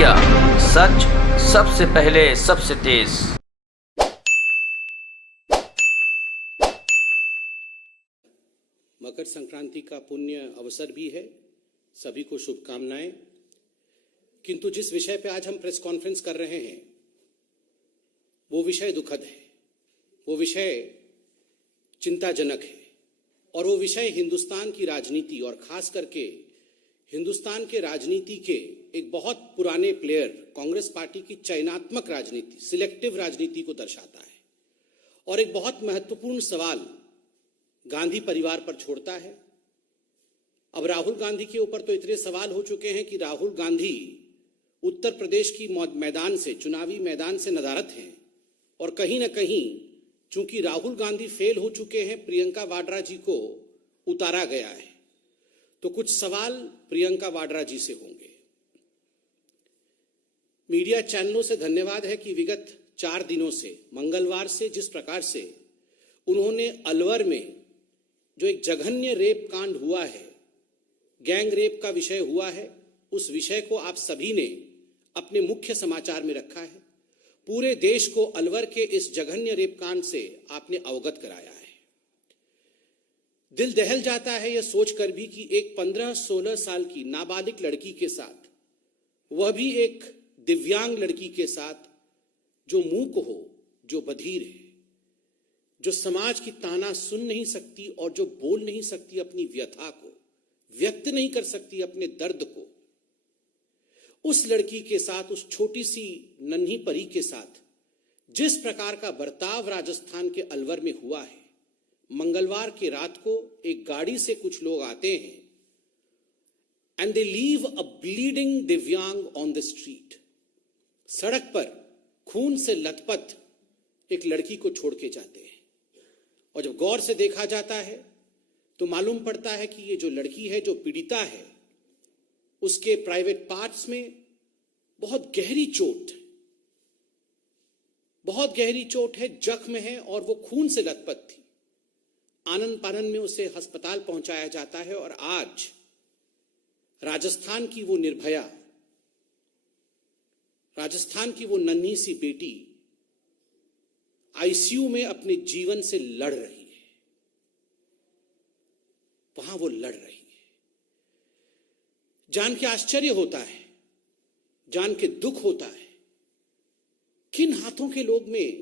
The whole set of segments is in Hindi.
मीडिया, सच सबसे पहले सबसे तेज। मकर संक्रांति का पुण्य अवसर भी है, सभी को शुभकामनाएं। किंतु जिस विषय पे आज हम प्रेस कॉन्फ्रेंस कर रहे हैं वो विषय दुखद है, वो विषय चिंताजनक है और वो विषय हिंदुस्तान की राजनीति और खास करके हिंदुस्तान के राजनीति के एक बहुत पुराने प्लेयर कांग्रेस पार्टी की चयनात्मक राजनीति, सिलेक्टिव राजनीति को दर्शाता है और एक बहुत महत्वपूर्ण सवाल गांधी परिवार पर छोड़ता है। अब राहुल गांधी के ऊपर तो इतने सवाल हो चुके हैं कि राहुल गांधी उत्तर प्रदेश की मैदान से, चुनावी मैदान से नदारद हैं और कहीं ना कहीं चूंकि राहुल गांधी फेल हो चुके हैं, प्रियंका वाड्रा जी को उतारा गया है, तो कुछ सवाल प्रियंका वाड्रा जी से होंगे। मीडिया चैनलों से धन्यवाद है कि विगत 4 दिनों से, मंगलवार से जिस प्रकार से उन्होंने अलवर में जो एक जघन्य रेप कांड हुआ है, गैंग रेप का विषय हुआ है, उस विषय को आप सभी ने अपने मुख्य समाचार में रखा है। पूरे देश को अलवर के इस जघन्य रेप कांड से आपने अवगत कराया है। दिल दहल जाता है यह सोचकर भी कि एक 15-16 साल की नाबालिग लड़की के साथ, वह भी एक दिव्यांग लड़की के साथ, जो मूक हो, जो बधिर है, जो समाज की ताना सुन नहीं सकती और जो बोल नहीं सकती, अपनी व्यथा को व्यक्त नहीं कर सकती, अपने दर्द को, उस लड़की के साथ, उस छोटी सी नन्ही परी के साथ जिस प्रकार का बर्ताव राजस्थान के अलवर में हुआ है। मंगलवार की रात को एक गाड़ी से कुछ लोग आते हैं and they leave a bleeding दिव्यांग ऑन द स्ट्रीट। सड़क पर खून से लथपथ एक लड़की को छोड़ के जाते हैं और जब गौर से देखा जाता है तो मालूम पड़ता है कि ये जो लड़की है, जो पीड़िता है, उसके प्राइवेट पार्ट्स में बहुत गहरी चोट है, जख्म है और वो खून से लथपथ थी। आनन पानन में उसे अस्पताल पहुंचाया जाता है और आज राजस्थान की वो निर्भया, राजस्थान की वो नन्ही सी बेटी आईसीयू में अपने जीवन से लड़ रही है। वहां वो लड़ रही है। जान के आश्चर्य होता है, जान के दुख होता है, किन हाथों के लोग में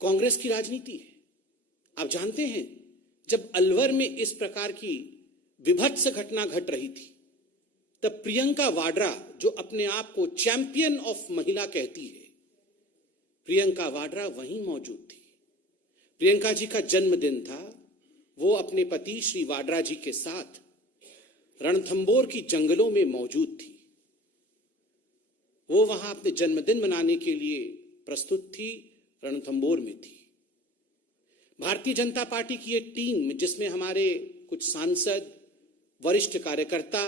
कांग्रेस की राजनीति है। आप जानते हैं, जब अलवर में इस प्रकार की विभत्स घटना घट रही थी, तब प्रियंका वाड्रा, जो अपने आप को चैंपियन ऑफ महिला कहती है, प्रियंका वाड्रा वहीं मौजूद थी। प्रियंका जी का जन्मदिन था। वो अपने पति श्री वाड्रा जी के साथ रणथंबोर की जंगलों में मौजूद थी। वो वहां अपने जन्मदिन मनाने के लिए प्रस्तुत थी, रणथंबोर में थी। भारतीय जनता पार्टी की एक टीम, जिसमें हमारे कुछ सांसद, वरिष्ठ कार्यकर्ता,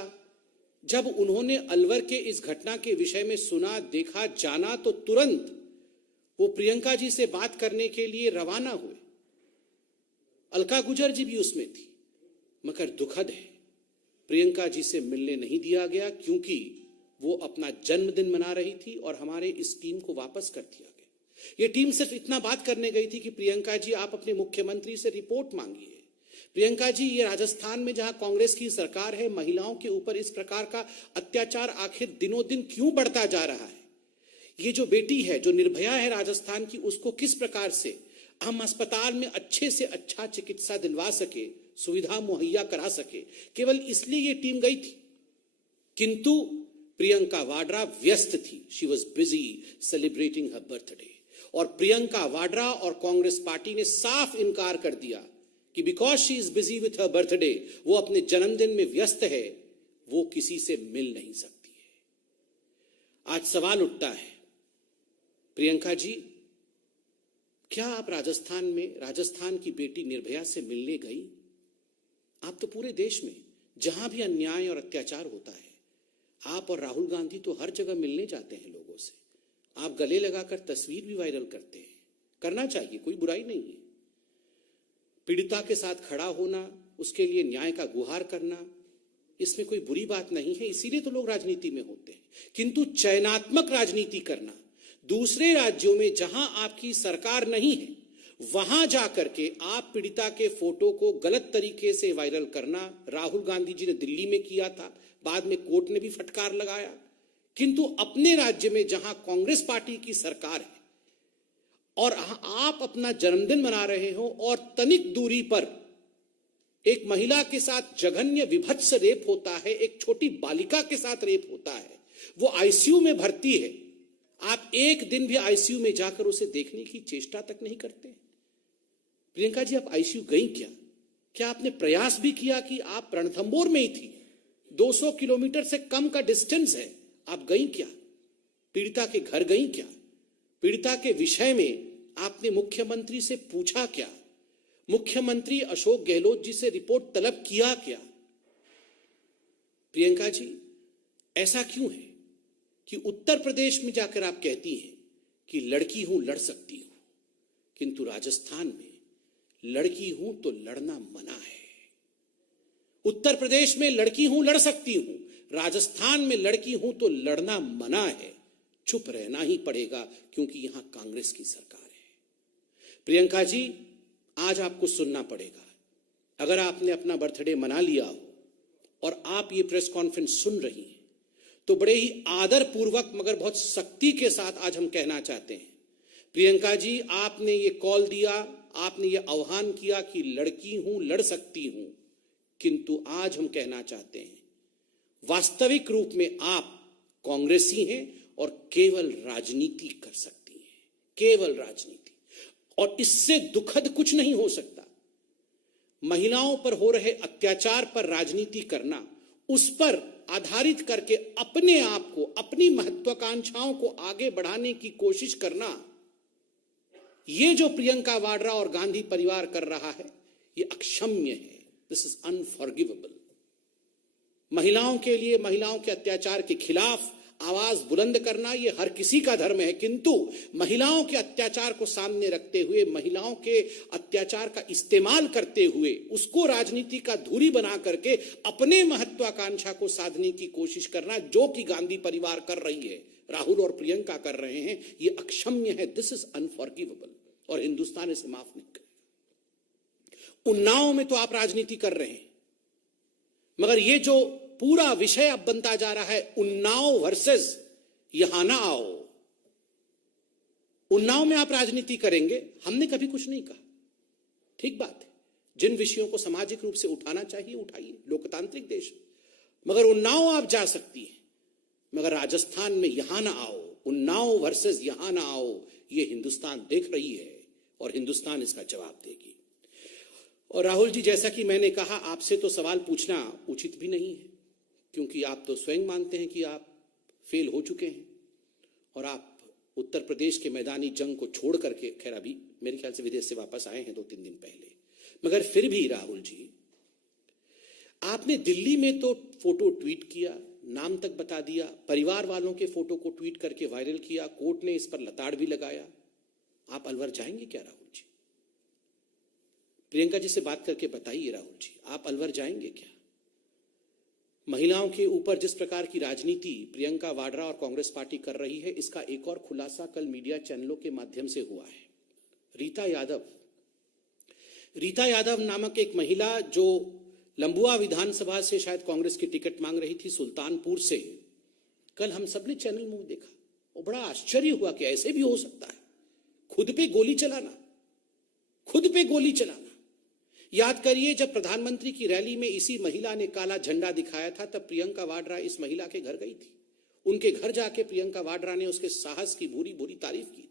जब उन्होंने अलवर के इस घटना के विषय में सुना, देखा, जाना, तो तुरंत वो प्रियंका जी से बात करने के लिए रवाना हुए। अलका गुजर जी भी उसमें थी। मगर दुखद है, प्रियंका जी से मिलने नहीं दिया गया क्योंकि वो अपना जन्मदिन मना रही थी और हमारे इस टीम को वापस कर दिया गया। ये टीम सिर्फ इतना बात करने गई थी कि प्रियंका जी, आप अपने मुख्यमंत्री से रिपोर्ट मांगिए। प्रियंका जी, ये राजस्थान में जहां कांग्रेस की सरकार है, महिलाओं के ऊपर इस प्रकार का अत्याचार आखिर दिनों दिन क्यों बढ़ता जा रहा है? ये जो बेटी है, जो निर्भया है राजस्थान की, उसको किस प्रकार से हम अस्पताल में अच्छे से अच्छा चिकित्सा दिलवा सके, सुविधा मुहैया करा सके, केवल इसलिए ये टीम गई थी। किंतु प्रियंका वाड्रा व्यस्त थी। She was busy celebrating her birthday. और प्रियंका वाड्रा और कांग्रेस पार्टी ने साफ इनकार कर दिया कि because she is busy with her birthday, वो अपने जन्मदिन में व्यस्त है, वो किसी से मिल नहीं सकती है। आज सवाल उठता है, प्रियंका जी, क्या आप राजस्थान की बेटी निर्भया से मिलने गई? आप तो पूरे देश में जहां भी अन्याय और अत्याचार होता है, आप और राहुल गांधी तो हर जगह मिलने जाते हैं लोगों से। आप गले लगाकर तस्वीर भी वायरल करते हैं। करना चाहिए, कोई बुराई नहीं है। पीड़िता के साथ खड़ा होना, उसके लिए न्याय का गुहार करना, इसमें कोई बुरी बात नहीं है, इसीलिए तो लोग राजनीति में होते हैं। किंतु चयनात्मक राजनीति करना, दूसरे राज्यों में जहां आपकी सरकार नहीं है वहां जाकर के आप पीड़िता के फोटो को गलत तरीके से वायरल करना, राहुल गांधी जी ने दिल्ली में किया था, बाद में कोर्ट ने भी फटकार लगाया। किंतु अपने राज्य में जहां कांग्रेस पार्टी की सरकार है और आप अपना जन्मदिन मना रहे हो और तनिक दूरी पर एक महिला के साथ जघन्य विभत्स रेप होता है, एक छोटी बालिका के साथ रेप होता है, वो आईसीयू में भर्ती है, आप एक दिन भी आईसीयू में जाकर उसे देखने की चेष्टा तक नहीं करते। प्रियंका जी, आप आईसीयू गई क्या? क्या आपने प्रयास भी किया कि आप रणथंभौर में ही थी, 200 किलोमीटर से कम का डिस्टेंस है, आप गई क्या? पीड़िता के घर गई क्या? पीड़िता के विषय में आपने मुख्यमंत्री से पूछा क्या? मुख्यमंत्री अशोक गहलोत जी से रिपोर्ट तलब किया क्या? प्रियंका जी, ऐसा क्यों है कि उत्तर प्रदेश में जाकर आप कहती हैं कि लड़की हूं लड़ सकती हूं, किंतु राजस्थान में लड़की हूं तो लड़ना मना है। उत्तर प्रदेश में लड़की हूं लड़ सकती हूं, राजस्थान में लड़की हूं तो लड़ना मना है। चुप रहना ही पड़ेगा क्योंकि यहां कांग्रेस की सरकार है। प्रियंका जी, आज आपको सुनना पड़ेगा। अगर आपने अपना बर्थडे मना लिया हो और आप ये प्रेस कॉन्फ्रेंस सुन रही हैं तो बड़े ही आदर पूर्वक मगर बहुत सख्ती के साथ आज हम कहना चाहते हैं, प्रियंका जी, आपने ये कॉल दिया, आपने ये आह्वान किया कि लड़की हूं लड़ सकती हूं, किंतु आज हम कहना चाहते हैं वास्तविक रूप में आप कांग्रेसी हैं और केवल राजनीति कर सकती हैं, केवल राजनीति। और इससे दुखद कुछ नहीं हो सकता। महिलाओं पर हो रहे अत्याचार पर राजनीति करना, उस पर आधारित करके अपने आप को, अपनी महत्वाकांक्षाओं को आगे बढ़ाने की कोशिश करना, यह जो प्रियंका वाड्रा और गांधी परिवार कर रहा है, यह अक्षम्य है। This is unforgivable. महिलाओं के लिए, महिलाओं के अत्याचार के खिलाफ आवाज बुलंद करना यह हर किसी का धर्म है, किंतु महिलाओं के अत्याचार को सामने रखते हुए, महिलाओं के अत्याचार का इस्तेमाल करते हुए, उसको राजनीति का धुरी बना करके अपने महत्वाकांक्षा को साधने की कोशिश करना, जो कि गांधी परिवार कर रही है, राहुल और प्रियंका कर रहे हैं, यह अक्षम्य है। दिस इज अनफॉरगिवेबल और हिंदुस्तान इसे माफ नहीं करेगा। उन्नाव में तो आप राजनीति कर रहे हैं, मगर यह जो पूरा विषय अब बनता जा रहा है उन्नाव वर्सेस यहां ना आओ, उन्नाव में आप राजनीति करेंगे, हमने कभी कुछ नहीं कहा, ठीक बात है। जिन विषयों को सामाजिक रूप से उठाना चाहिए उठाइए, लोकतांत्रिक देश। मगर उन्नाव आप जा सकती हैं, मगर राजस्थान में यहां ना आओ। उन्नाव वर्सेस यहां ना आओ, यह हिंदुस्तान देख रही है और हिंदुस्तान इसका जवाब देगी। और राहुल जी, जैसा कि मैंने कहा, आपसे तो सवाल पूछना उचित भी नहीं है, क्योंकि आप तो स्वयं मानते हैं कि आप फेल हो चुके हैं और आप उत्तर प्रदेश के मैदानी जंग को छोड़ करके, खैर अभी मेरे ख्याल से विदेश से वापस आए हैं 2-3 दिन पहले, मगर फिर भी राहुल जी, आपने दिल्ली में तो फोटो ट्वीट किया, नाम तक बता दिया, परिवार वालों के फोटो को ट्वीट करके वायरल किया, कोर्ट ने इस पर लताड़ भी लगाया। आप अलवर जाएंगे क्या राहुल जी? प्रियंका जी से बात करके बताइए राहुल जी, आप अलवर जाएंगे क्या? महिलाओं के ऊपर जिस प्रकार की राजनीति प्रियंका वाड्रा और कांग्रेस पार्टी कर रही है, इसका एक और खुलासा कल मीडिया चैनलों के माध्यम से हुआ है। रीता यादव नामक एक महिला जो लंबुआ विधानसभा से शायद कांग्रेस की टिकट मांग रही थी, सुल्तानपुर से, कल हम सब ने चैनल में देखा और बड़ा आश्चर्य हुआ कि ऐसे भी हो सकता है। खुद पे गोली चलाना, खुद पे गोली चलाना। याद करिए, जब प्रधानमंत्री की रैली में इसी महिला ने काला झंडा दिखाया था, तब प्रियंका वाड्रा इस महिला के घर गई थी। उनके घर जाके प्रियंका वाड्रा ने उसके साहस की भूरी भूरी तारीफ की थी।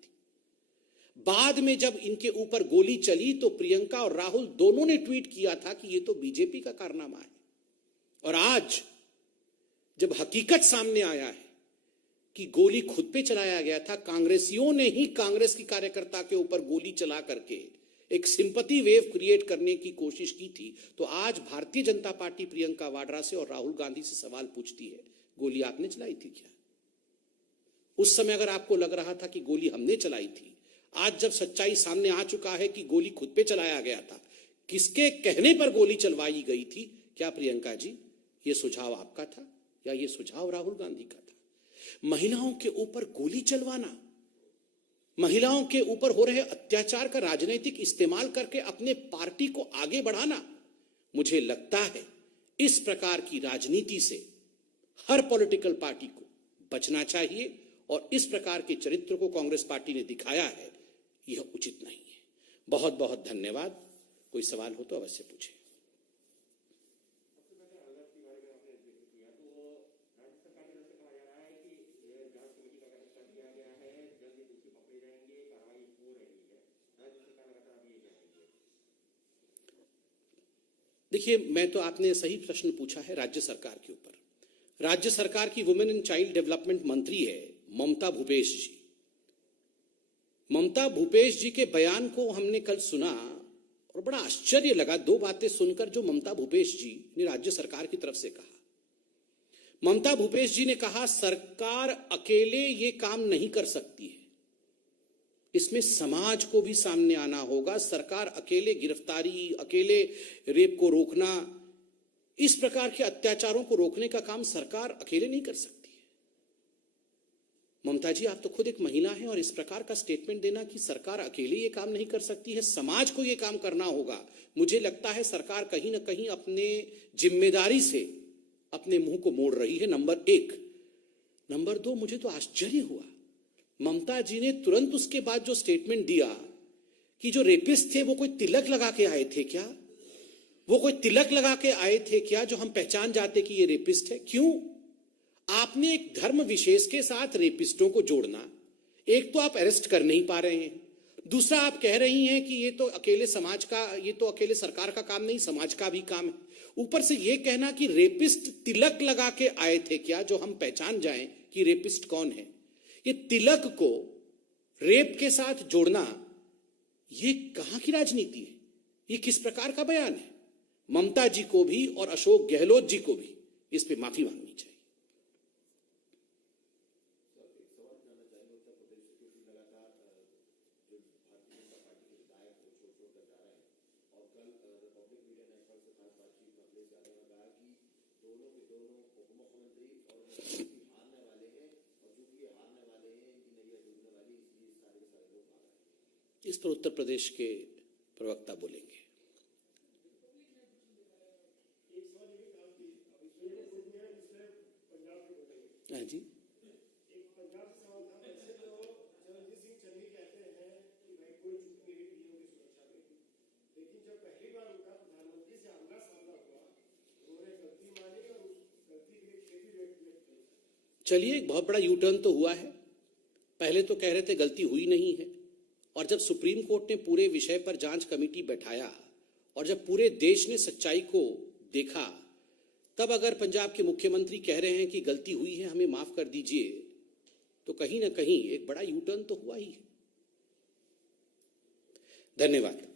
बाद में जब इनके ऊपर गोली चली तो प्रियंका और राहुल दोनों ने ट्वीट किया था कि यह तो बीजेपी का कारनामा है। और आज जब हकीकत सामने आया है कि गोली खुद पे चलाया गया था, कांग्रेसियों ने ही कांग्रेस की कार्यकर्ता के ऊपर गोली चला करके एक सिंपैथी वेव क्रिएट करने की कोशिश की थी, तो आज भारतीय जनता पार्टी प्रियंका वाड्रा से और राहुल गांधी से सवाल पूछती है, गोली आपने चलाई थी क्या? उस समय अगर आपको लग रहा था कि गोली हमने चलाई थी, आज जब सच्चाई सामने आ चुका है कि गोली खुद पे चलाया गया था, किसके कहने पर गोली चलवाई गई थी, क्या प्रियंका जी ये सुझाव आपका था या ये सुझाव राहुल गांधी का था? महिलाओं के ऊपर गोली चलवाना, महिलाओं के ऊपर हो रहे अत्याचार का राजनीतिक इस्तेमाल करके अपने पार्टी को आगे बढ़ाना, मुझे लगता है इस प्रकार की राजनीति से हर पॉलिटिकल पार्टी को बचना चाहिए और इस प्रकार के चरित्र को कांग्रेस पार्टी ने दिखाया है, यह उचित नहीं है। बहुत बहुत धन्यवाद। कोई सवाल हो तो अवश्य पूछें। देखिए, मैं तो आपने सही प्रश्न पूछा है राज्य सरकार के ऊपर। राज्य सरकार की वुमेन एंड चाइल्ड डेवलपमेंट मंत्री है ममता भूपेश जी। ममता भूपेश जी के बयान को हमने कल सुना और बड़ा आश्चर्य लगा दो बातें सुनकर जो ममता भूपेश जी ने राज्य सरकार की तरफ से कहा। ममता भूपेश जी ने कहा सरकार अकेले ये काम नहीं कर सकती है, इसमें समाज को भी सामने आना होगा। सरकार अकेले गिरफ्तारी, अकेले रेप को रोकना, इस प्रकार के अत्याचारों को रोकने का काम सरकार अकेले नहीं कर सकती है। ममता जी, आप तो खुद एक महिला हैं और इस प्रकार का स्टेटमेंट देना कि सरकार अकेले ये काम नहीं कर सकती है, समाज को ये काम करना होगा, मुझे लगता है सरकार कहीं ना कहीं अपने जिम्मेदारी से अपने मुंह को मोड़ रही है, नंबर एक। नंबर दो, मुझे तो आश्चर्य हुआ ममता जी ने तुरंत उसके बाद जो स्टेटमेंट दिया कि जो रेपिस्ट थे वो कोई तिलक लगा के आए थे क्या? वो कोई तिलक लगा के आए थे क्या जो हम पहचान जाते कि ये रेपिस्ट है? क्यों? आपने एक धर्म विशेष के साथ रेपिस्टों को जोड़ना, एक तो आप अरेस्ट कर नहीं पा रहे हैं, दूसरा आप कह रही हैं कि ये तो अकेले समाज का, ये तो अकेले सरकार का काम नहीं, समाज का भी काम है। ऊपर से ये कहना कि रेपिस्ट तिलक लगा के आए थे क्या जो हम पहचान जाएं कि रेपिस्ट कौन है। ये तिलक को रेप के साथ जोड़ना, ये कहां की राजनीति है? ये किस प्रकार का बयान है? ममता जी को भी और अशोक गहलोत जी को भी इस पे माफी मांगनी चाहिए। इस पर उत्तर प्रदेश के प्रवक्ता बोलेंगे। हाँ जी, चलिए, एक बहुत बड़ा यू टर्न तो हुआ है। पहले तो कह रहे थे गलती हुई नहीं है, और जब सुप्रीम कोर्ट ने पूरे विषय पर जांच कमेटी बैठाया और जब पूरे देश ने सच्चाई को देखा, तब अगर पंजाब के मुख्यमंत्री कह रहे हैं कि गलती हुई है, हमें माफ कर दीजिए, तो कहीं ना कहीं एक बड़ा यू टर्न तो हुआ ही है। धन्यवाद।